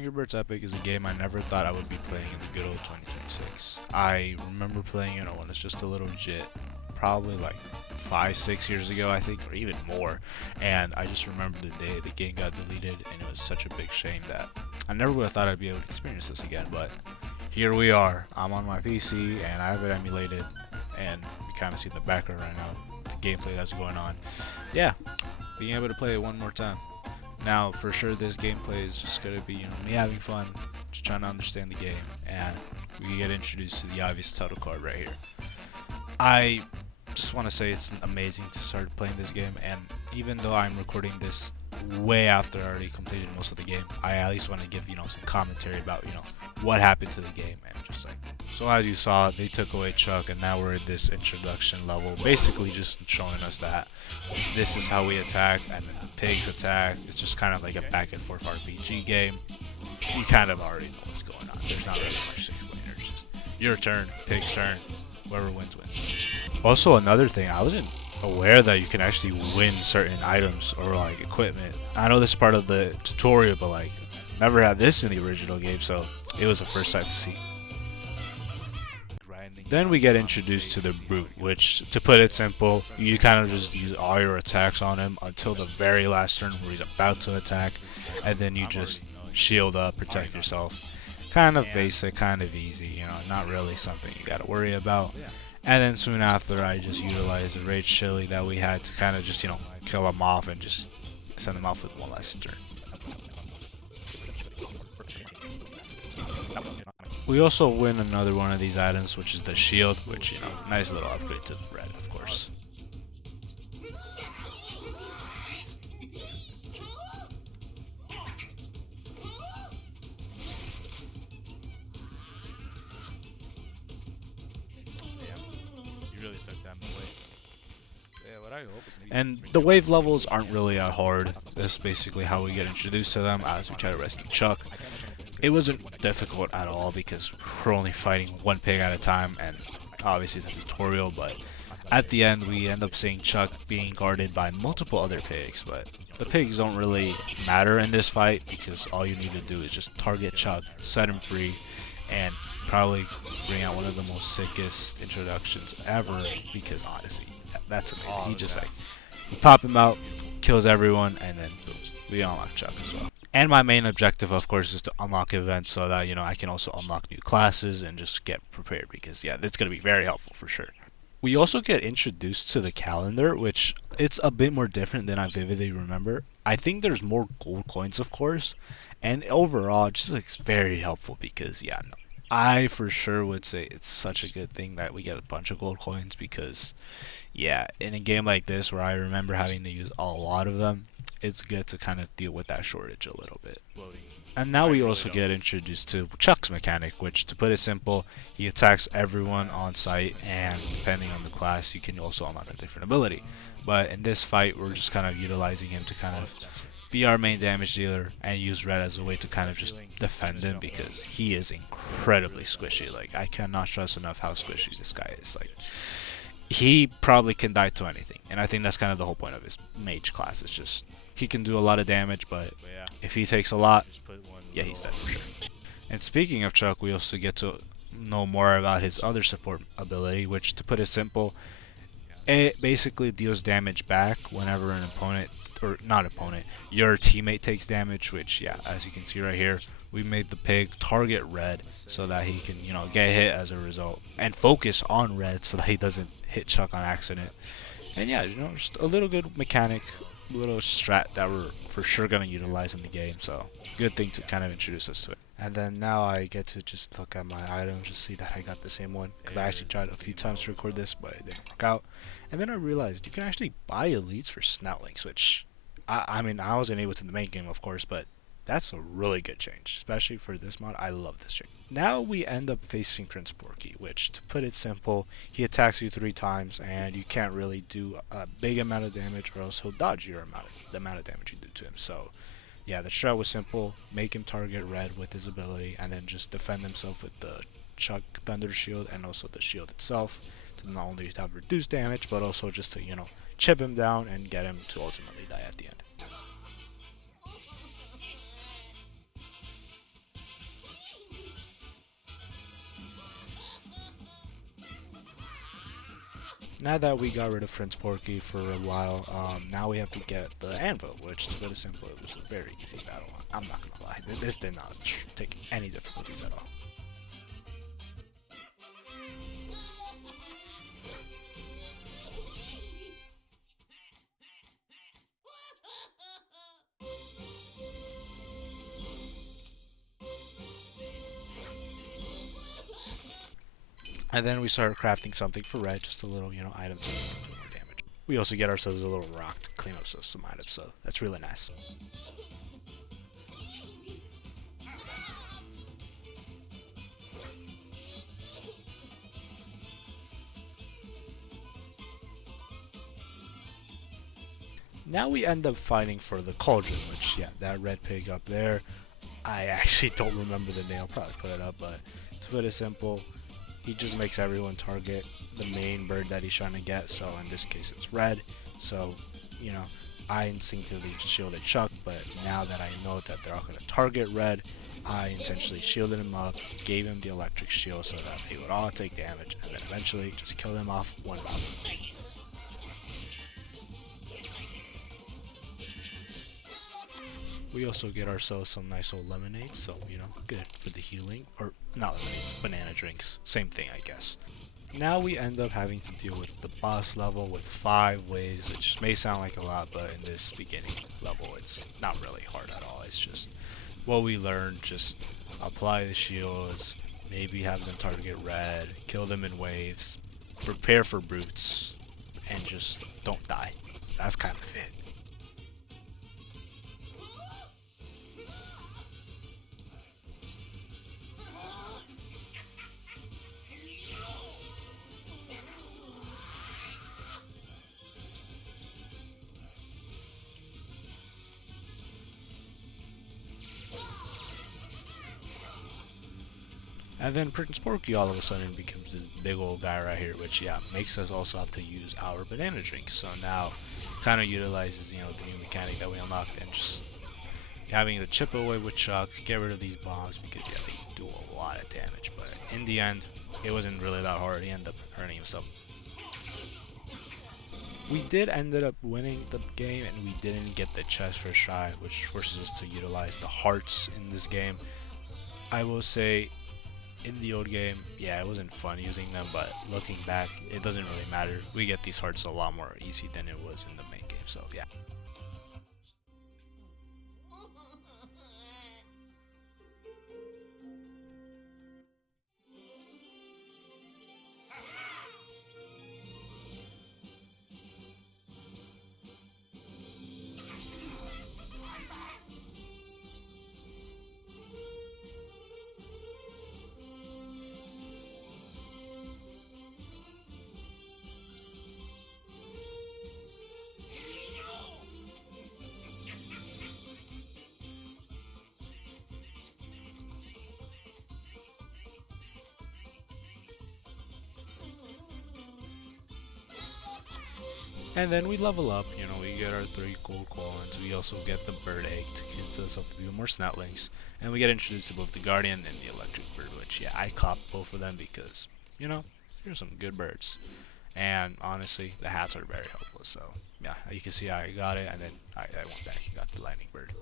Angry Birds Epic is a game I never thought I would be playing in the good old 2026. I remember playing it when it's just a little jit, probably like 5, 6 years ago, I think, or even more. And I just remember the day the game got deleted, and it was such a big shame that I never would have thought I'd be able to experience this again. But here we are. I'm on my PC, and I have it emulated, and you kind of see in the background right now the gameplay that's going on. Yeah, being able to play it one more time. Now, for sure, this gameplay is just going to be, me having fun, just trying to understand the game, and we get introduced to the obvious title card right here. I just want to say it's amazing to start playing this game, and even though I'm recording this way after I already completed most of the game, I at least want to give, some commentary about, what happened to the game, and just like, so as you saw, they took away Chuck, and now we're at this introduction level, basically just showing us that this is how we attack, and then the pigs attack. It's just kind of like a back and forth RPG game. You kind of already know what's going on. There's not really much to explain. It's just your turn, pig's turn, whoever wins wins. Also, another thing, I wasn't aware that you can actually win certain items or like equipment. I know this is part of the tutorial, but like never had this in the original game, so it was the first time to see. Then we get introduced to the Brute, which, to put it simple, you kind of just use all your attacks on him until the very last turn where he's about to attack, and then you just shield up, protect yourself. Kind of basic, kind of easy, not really something you gotta worry about. And then soon after, I just utilized the Rage Chili that we had to kind of just, kill him off and just send him off with one last turn. We also win another one of these items, which is the shield, which, nice little upgrade to the red, of course. And the wave levels aren't really that hard. That's basically how we get introduced to them as we try to rescue Chuck. It wasn't difficult at all because we're only fighting one pig at a time, and obviously it's a tutorial, but at the end we end up seeing Chuck being guarded by multiple other pigs, but the pigs don't really matter in this fight because all you need to do is just target Chuck, set him free, and probably bring out one of the most sickest introductions ever, because honestly, that's amazing. He just pop him out, kills everyone, and then boom, we unlock Chuck as well. And my main objective, of course, is to unlock events so that, I can also unlock new classes and just get prepared because, yeah, that's going to be very helpful for sure. We also get introduced to the calendar, which it's a bit more different than I vividly remember. I think there's more gold coins, of course, and overall, it just looks very helpful because, yeah, no, I for sure would say it's such a good thing that we get a bunch of gold coins because, yeah, in a game like this where I remember having to use a lot of them, it's good to kind of deal with that shortage a little bit. And now we also get introduced to Chuck's mechanic, which, to put it simple, he attacks everyone on sight, and depending on the class, you can also unlock a different ability. But in this fight, we're just kind of utilizing him to kind of be our main damage dealer and use red as a way to kind of just defend him because he is incredibly squishy. Like, I cannot stress enough how squishy this guy is. Like, he probably can die to anything, and I think that's kind of the whole point of his mage class. It's just he can do a lot of damage, but if he takes a lot, yeah, he's dead for sure. And speaking of Chuck, we also get to know more about his other support ability, which, to put it simple, it basically deals damage back whenever an opponent, or not opponent, your teammate takes damage, which, yeah, as you can see right here, we made the pig target red so that he can, get hit as a result, and focus on red so that he doesn't hit Chuck on accident. And yeah, just a little good mechanic, a little strat that we're for sure going to utilize in the game, so good thing to kind of introduce us to it. And then now I get to just look at my items, just see that I got the same one, because I actually tried a few times to record this, but it didn't work out. And then I realized you can actually buy elites for Snoutlings, which, I mean, I wasn't able to in the main game, of course, but that's a really good change, especially for this mod. I love this change. Now we end up facing Prince Porky, which, to put it simple, he attacks you 3 times, and you can't really do a big amount of damage, or else he'll dodge the amount of damage you do to him. So, yeah, the strat was simple: make him target red with his ability, and then just defend himself with the Chuck Thunder Shield and also the shield itself to not only have reduced damage, but also just to, chip him down and get him to ultimately die at the end. Now that we got rid of Prince Porky for a while, now we have to get the anvil, which to put it simple, it was a very easy battle. I'm not gonna lie, this did not take any difficulties at all. And then we started crafting something for red, just a little, item to do more damage. We also get ourselves a little rock to clean up some items, so that's really nice. Now we end up fighting for the cauldron, which, yeah, that red pig up there, I actually don't remember the name, I'll probably put it up, but to put it simple, he just makes everyone target the main bird that he's trying to get, so in this case it's red, so, I instinctively shielded Chuck, but now that I know that they're all going to target red, I intentionally shielded him up, gave him the electric shield so that they would all take damage, and then eventually just kill them off one by one. We also get ourselves some nice old lemonade, so, good for the healing. Or, not lemonades, banana drinks. Same thing, I guess. Now we end up having to deal with the boss level with 5 waves, which may sound like a lot, but in this beginning level, it's not really hard at all. It's just what we learned, just apply the shields, maybe have them target red, kill them in waves, prepare for brutes, and just don't die. That's kind of it. And then Prince Porky all of a sudden becomes this big old guy right here, which, yeah, makes us also have to use our banana drinks. So now kind of utilizes, the new mechanic that we unlocked, and just having to chip away with Chuck, get rid of these bombs, because, yeah, they do a lot of damage. But in the end, it wasn't really that hard. He ended up hurting himself. We did ended up winning the game, and we didn't get the chest first try, which forces us to utilize the hearts in this game. I will say, in the old game, yeah, it wasn't fun using them, but looking back, it doesn't really matter. We get these hearts a lot more easy than it was in the main game, so yeah. And then we level up, we get our 3 gold coins, we also get the bird egg to get us a few more snatlings, and we get introduced to both the guardian and the electric bird, which, yeah, I copped both of them because, they're some good birds. And honestly, the hats are very helpful, so yeah, you can see I got it, and then I went back and got the lightning bird.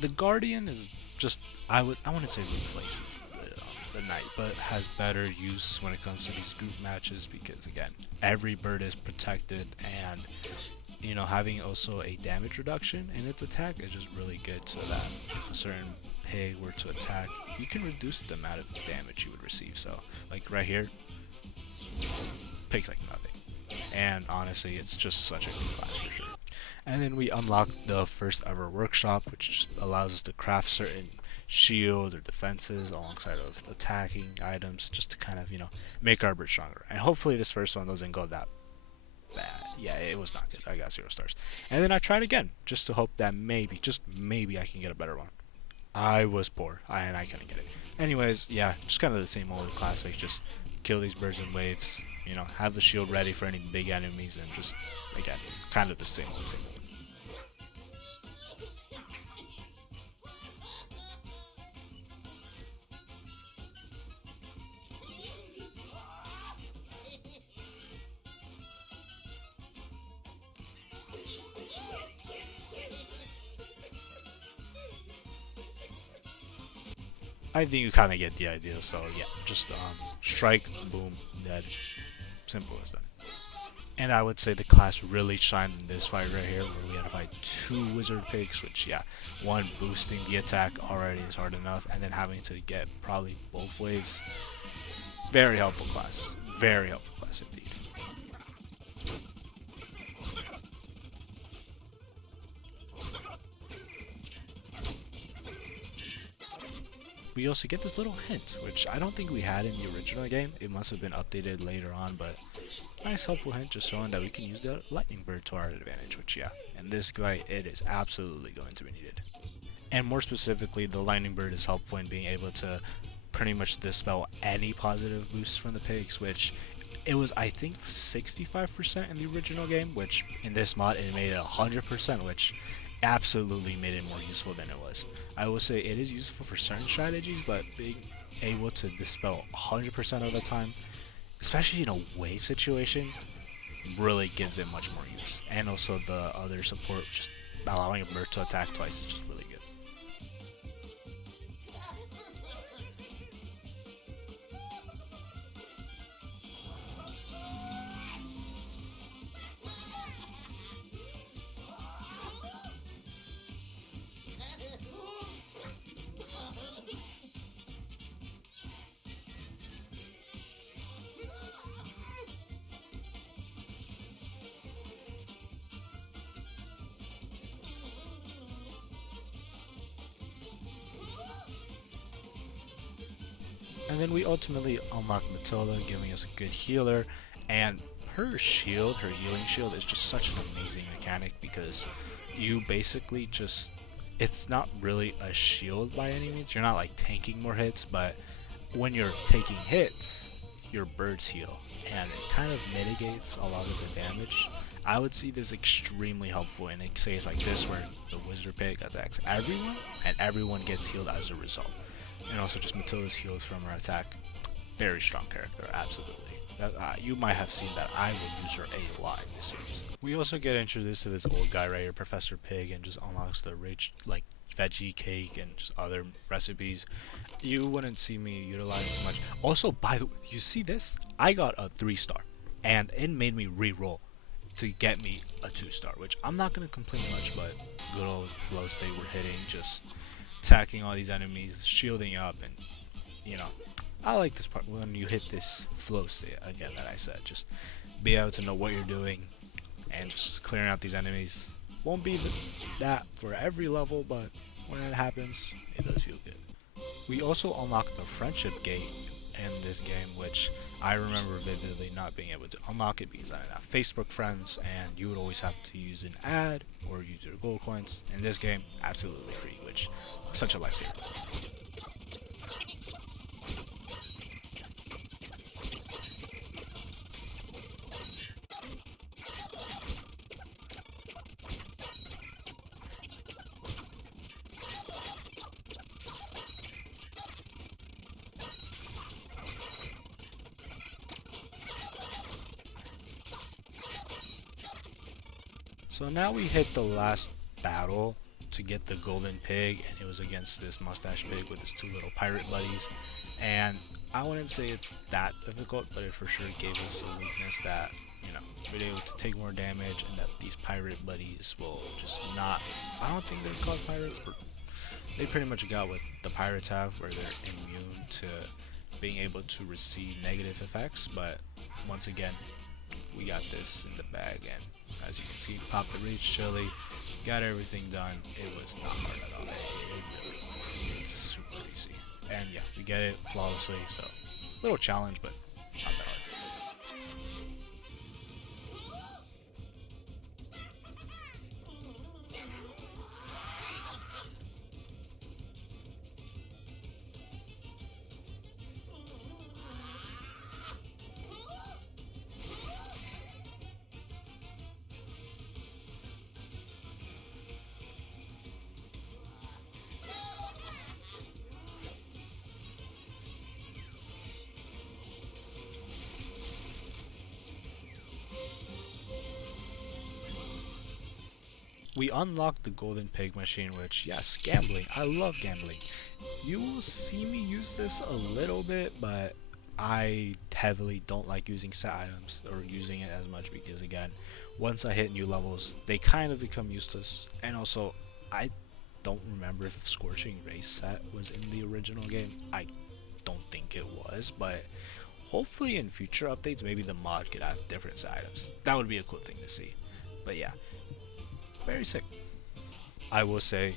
The guardian is just, I wouldn't say replaces the knight, but has better use when it comes to these group matches, because again, every bird is protected, and having also a damage reduction in its attack is just really good, so that if a certain pig were to attack, you can reduce the amount of damage you would receive. So like right here, pig's like nothing, and honestly, it's just such a good class for sure. And then we unlock the first ever workshop, which just allows us to craft certain shield or defenses alongside of attacking items, just to kind of, make our bird stronger. And hopefully this first one doesn't go that bad. Yeah, it was not good. I got 0 stars. And then I tried again, just to hope that maybe, just maybe, I can get a better one. I was poor, and I couldn't get it. Anyways, yeah, just kind of the same old classic, just kill these birds in waves, have the shield ready for any big enemies, and just, again, kind of the same old. I think you kind of get the idea. So yeah, just strike, boom, dead. Simple as that. And I would say the class really shined in this fight right here, where we had to fight two wizard pigs, which yeah, one boosting the attack already is hard enough, and then having to get probably both waves. Very helpful class. Very helpful class indeed. We also get this little hint, which I don't think we had in the original game. It must have been updated later on, but nice helpful hint just showing that we can use the lightning bird to our advantage, which yeah, in this fight it is absolutely going to be needed. And more specifically, the lightning bird is helpful in being able to pretty much dispel any positive boosts from the pigs, which it was I think 65% in the original game, which in this mod it made it 100%, which absolutely made it more useful than it was. I will say it is useful for certain strategies, but being able to dispel 100% of the time, especially in a wave situation, really gives it much more use. And also the other support, just allowing a bird to attack twice is just really good. And then we ultimately unlock Matilda, giving us a good healer, and her shield, her healing shield, is just such an amazing mechanic because you basically just, it's not really a shield by any means, you're not like tanking more hits, but when you're taking hits, your birds heal, and it kind of mitigates a lot of the damage. I would see this extremely helpful in a case like this where the wizard pig attacks everyone, and everyone gets healed as a result. And also just Matilda's heals from her attack. Very strong character, absolutely. You might have seen that I will use her a lot in this series. We also get introduced to this old guy right here, Professor Pig, and just unlocks the rich, like, veggie cake and just other recipes. You wouldn't see me utilizing much. Also, by the way, you see this? I got a 3-star, and it made me re-roll to get me a 2-star, which I'm not going to complain much, but good old flow state we're hitting, just attacking all these enemies, shielding up, and you know, I like this part when you hit this flow state again that I said. Just be able to know what you're doing and just clearing out these enemies. Won't be that for every level, but when it happens, it does feel good. We also unlock the friendship gate in this game, which I remember vividly not being able to unlock it because I didn't have Facebook friends, and you would always have to use an ad or use your gold coins. In this game, absolutely free, which is such a lifesaver. So now we hit the last battle to get the golden pig, and it was against this mustache pig with his two little pirate buddies. And I wouldn't say it's that difficult, but it for sure gave us a weakness that, you know, we're able to take more damage, and that these pirate buddies will just not, I don't think they're called pirates, but they pretty much got what the pirates have, where they're immune to being able to receive negative effects. But once again, we got this in the bag, and as you can see, popped the reach chili, got everything done. It was not hard at all. It really was. It's super easy. And yeah, we get it flawlessly, so little challenge, but not that hard. we unlocked the golden pig machine, which, yes, gambling. I love gambling. You will see me use this a little bit, but I heavily don't like using set items or using it as much because, again, once I hit new levels, they kind of become useless. And also, I don't remember if Scorching Ray set was in the original game. I don't think it was, but hopefully in future updates, maybe the mod could have different set items. That would be a cool thing to see. But yeah, very sick. I will say,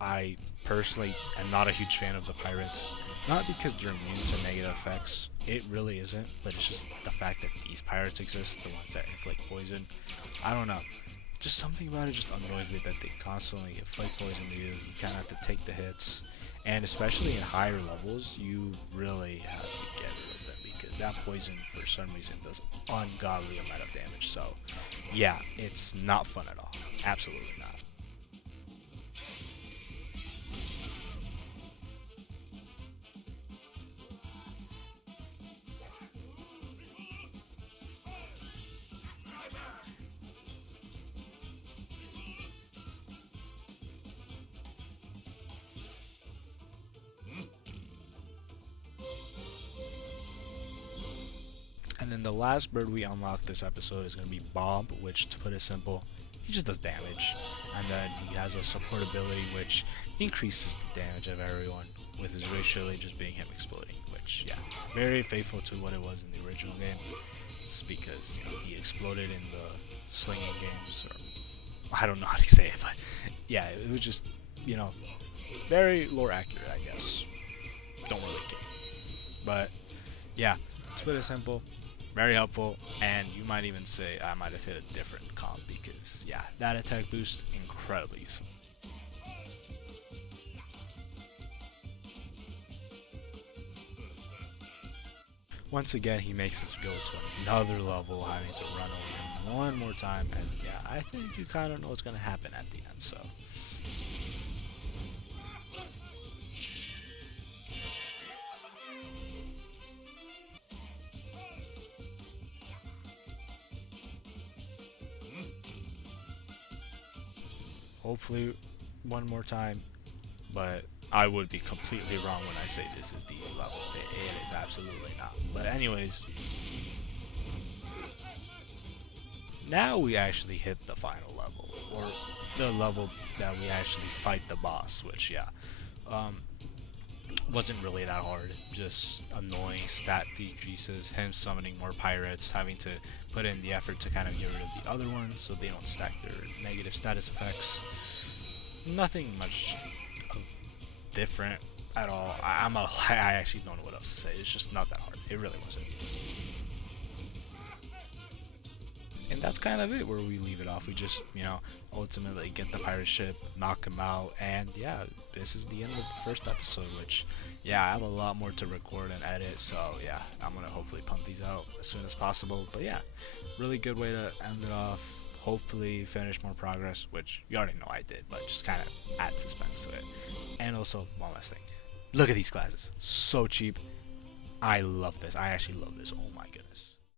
I personally am not a huge fan of the pirates. Not because they're immune to negative effects, it really isn't, but it's just the fact that these pirates exist, the ones that inflict poison. I don't know. Just something about it just annoys me that they constantly inflict poison to you. You kind of have to take the hits. And especially in higher levels, you really have to get rid of them because that poison, for some reason, does ungodly amount of damage. So, yeah, it's not fun at all. Absolutely not. And then the last bird we unlock this episode is going to be Bob, which, to put it simple, he just does damage. And then he has a support ability which increases the damage of everyone, with his ratio just being him exploding, which, yeah, very faithful to what it was in the original game. It's because, you know, he exploded in the slinging games, or I don't know how to say it, but yeah, it was just, you know, very lore accurate, I guess. Don't really care. But yeah, to put it simple, very helpful, and you might even say I might have hit a different comp because, yeah, that attack boost, incredibly useful. Once again, he makes us go to another level, having to run over him one more time, and yeah, I think you kind of know what's going to happen at the end, so. Hopefully, one more time, but I would be completely wrong when I say this is the level. It is absolutely not. But anyways, now we actually hit the final level, or the level that we actually fight the boss, which, yeah, um, wasn't really that hard. Just annoying stat decreases, him summoning more pirates, having to put in the effort to kind of get rid of the other ones so they don't stack their negative status effects. Nothing much of different at all. I actually don't know what else to say. It's just not that hard. It really wasn't. And that's kind of it where we leave it off. We just, you know, ultimately get the pirate ship, knock him out, and yeah, this is the end of the first episode, which, yeah, I have a lot more to record and edit, so yeah, I'm gonna hopefully pump these out as soon as possible. But yeah, really good way to end it off. Hopefully finish more progress, which you already know I did, but just kind of add suspense to it. And also, one last thing. Look at these glasses. So cheap. I love this. I actually love this. Oh my goodness.